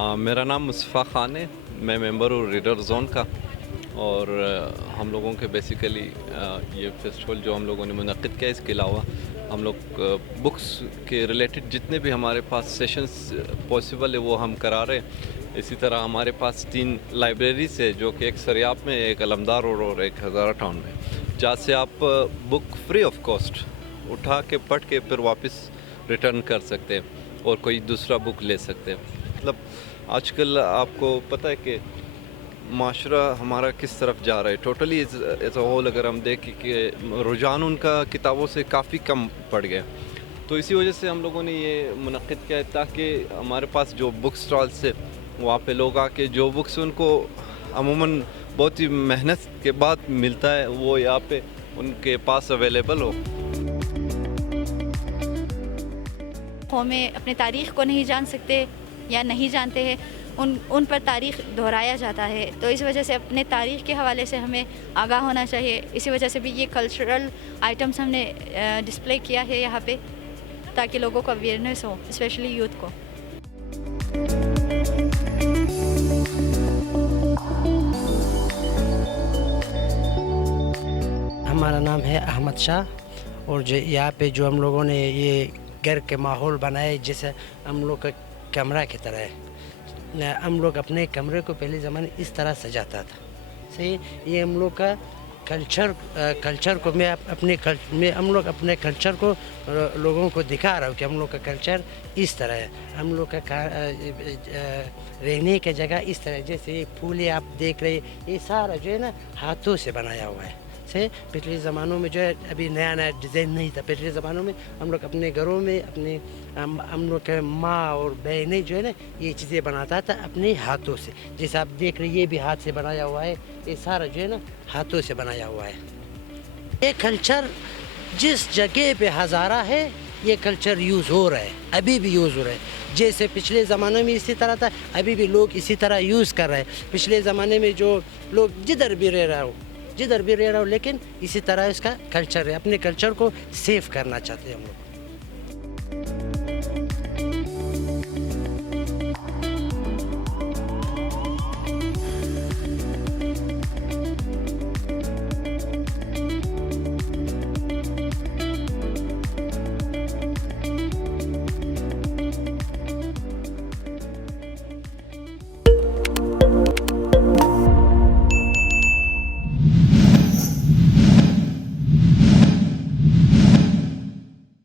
मेरा नाम मुस्तफ़ा ख़ान है। मैं मेंबर हूँ रीडर जोन का। और हम लोगों के बेसिकली ये फेस्टिवल जो हम लोगों ने मुनक़्क़िद किया, इसके अलावा हम लोग बुक्स के रिलेटेड जितने भी हमारे पास सेशंस पॉसिबल है वो हम करा रहे हैं। इसी तरह हमारे पास 3 लाइब्रेरीज़ है, जो कि एक सरियाब में, एक अलमदार रोड और एक हज़ारा टाउन में, जहाँ से आप बुक फ्री ऑफ कॉस्ट उठा के पढ़ के फिर वापस रिटर्न कर सकते हैं और कोई दूसरा बुक ले सकते हैं। मतलब आजकल आपको पता है कि माशरा हमारा किस तरफ जा रहा है। टोटली एज अ होल अगर हम देखें कि रुझान उनका किताबों से काफ़ी कम पड़ गया, तो इसी वजह से हम लोगों ने ये मुनक़्क़िद किया है ताकि हमारे पास जो बुक स्टॉल्स है वहाँ पे लोग आके जो बुक्स उनको अमूमन बहुत ही मेहनत के बाद मिलता है वो यहाँ पे उनके पास अवेलेबल हो। कौमें अपने तारीख़ को नहीं जान सकते या नहीं जानते हैं, उन पर तारीख़ दोहराया जाता है। तो इस वजह से अपने तारीख़ के हवाले से हमें आगाह होना चाहिए। इसी वजह से भी ये कल्चरल आइटम्स हमने डिस्प्ले किया है यहाँ पे, ताकि लोगों को अवेयरनेस हो, स्पेशली यूथ को। हमारा नाम है अहमद शाह और जो यहाँ पे जो हम लोगों ने ये घर के माहौल बनाए, जैसे हम लोग का कमरा की तरह है। हम लोग अपने कमरे को पहले ज़माने इस तरह सजाता था। सही, ये हम लोग का कल्चर को हम लोग अपने कल्चर को लोगों को दिखा रहा हूँ कि हम लोग का कल्चर इस तरह है। हम लोग का रहने की जगह इस तरह है। जैसे ये फूलें आप देख रहे हैं, ये सारा जो है ना हाथों से बनाया हुआ है। से पिछले ज़मानों में जो है अभी नया नया डिज़ाइन नहीं था। पिछले ज़मानों में हम लोग अपने घरों में हम लोग के माँ और बहनें जो है ना ये चीज़ें बनाता था अपने हाथों से। जैसे आप देख रहे हैं, ये भी हाथ से बनाया हुआ है। ये सारा जो है ना हाथों से बनाया हुआ है। ये कल्चर जिस जगह पे हज़ारा है, ये कल्चर यूज़ हो रहा है, अभी भी यूज़ हो रहा है। जैसे पिछले ज़माने में इसी तरह था, अभी भी लोग इसी तरह यूज़ कर रहे हैं। पिछले ज़माने में जो लोग जिधर भी रह रहा हो, लेकिन इसी तरह इसका कल्चर है। अपने कल्चर को सेव करना चाहते हैं हम लोग।